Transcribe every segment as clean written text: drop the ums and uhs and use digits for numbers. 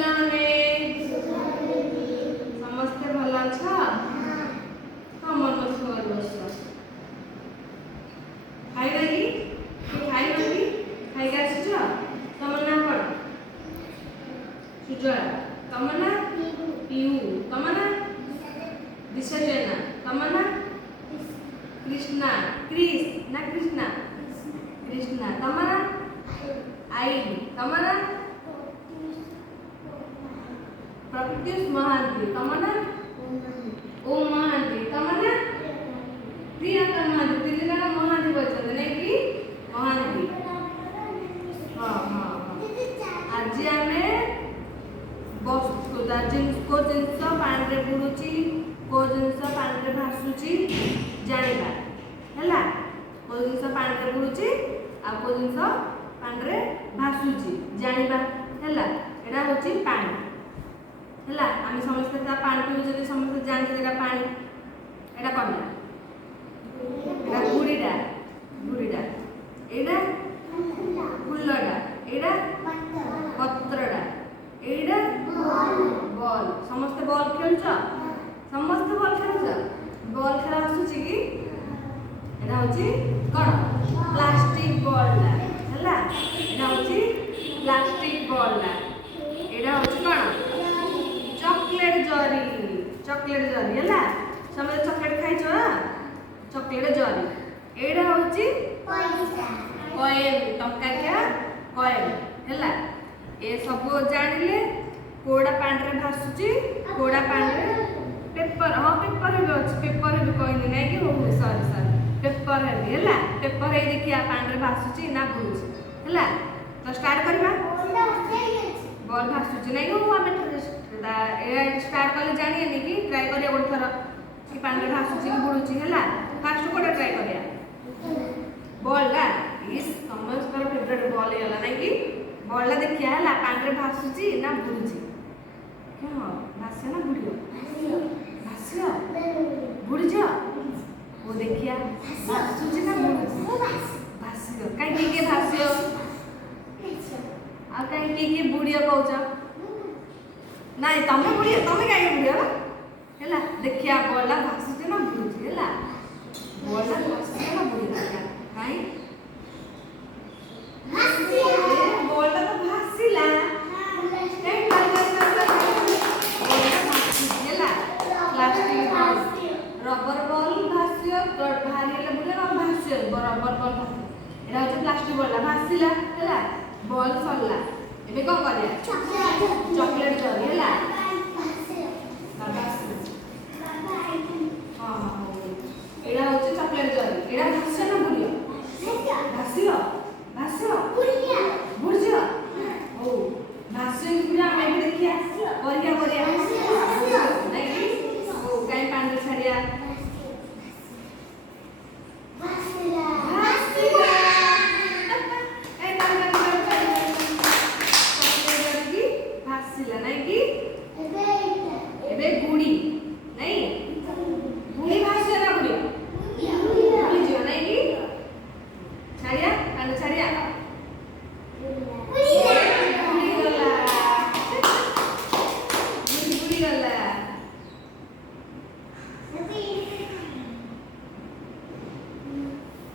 पिलाने समस्ते भल अछ हाँ मन घर बस खाई लगी खाई लगी खाई का आछ तम ना कौन सुजला तम ना पीयू तम ना दिशा तम ना कृष्णा क्रिस ना कृष्णा कृष्णा तम ना आई तम ना प्रत्युष महांती तम ना ओम महांती तम ना प्रियंका महांती तीन जन महांती बोलते नहीं कि महांती हाँ हाँ आज आम बस्तु को जिनस पानी बुड़ुची को जिनस पानी भासुची जानिबा हैला को जिनस पानी बुड़ुची आ को जिनस पानी भासुची जानिबा हैला एटा होची पानी हैला आम समस्त पानी पीऊ जदि समस्त जानते एटा पानी एटा कौन एटा गुड़ीटा गुड़ीटा एटा फुलटा एटा पत्रटा एटा बॉल समस्त बॉल खेलुछ समस्त बॉल खेलुछ बॉल खेला आसुची कि एटा होची कोन प्लास्टिक बॉलटा हैला एटा होची प्लास्टिक बॉलटा एटा होची कोन चॉकलेट जरी हैला समस्त चॉकलेट खाइछ ना चॉकलेट जरी एटा होची पैसा कॉइन टंका क्या कॉइन हैला ए सब जानिले कोड़ा पानी रे भासुची कोड़ा पानी रे पेपर हाँ पेपर भी अच्छे पेपर भी कॉइन नहीं कि हो सॉरी सॉरी पेपर है हैला पेपर है देखिया पानी रे भासुची ना बुझुची हैला तो स्टार्ट करबा बॉल भासुची नहीं हो हमें ए स्टार्ट करले जानिए नहीं कि ट्राई करिया गोटे थर कि पानी रे भासुची कि बुझुची हैला फास्ट कोड़ा ट्राई करिया बॉल ला इस समस्त फेवरेट बॉल है नहीं कि बॉल ला देखिया हैला पानी रे भासुची ना बुझुची क्या भास्य ना बुढ़ियो भास्य बुढ़ियो वो देखिया भासुची ना बुढ़ुची भास्य काई के भास्य आ काई के बुढ़ियो कहउछ नहीं तमे बुढ़ियो तमे काई बुढ़ियो हैला देखिया बॉल ला भासुची ना बुढ़ुची हैला बॉल ला भासुची ना बुढ़ियो काई बॉल ला तो भासिला काई रबर बॉल भास्य भारी ले बुले ना भास्य रबर बॉल एटा होचे प्लास्टिक बॉल भासिला हैला बॉल सरला एबे को करिया चॉकलेट जरी हैला हां हां एटा होचे चॉकलेट जरी एटा भास्य ना बुलियो भासियो भासियो बुलिया बुझियो ओ भास्य गुडा हम देखिया करिया करिया नहीं ओ काई पानी छड़िया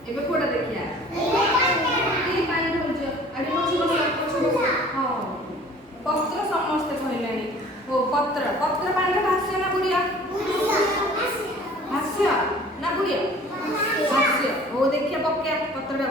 एबे कोडा देखिया ए पानी ढलजो आडी मछ हां पत्र समस्त कहलेनी ओ पत्र पत्र पानी भास्य ना बुडिया भास्य ना बुडिया भास्य ओ देखिया पक्के पत्रडा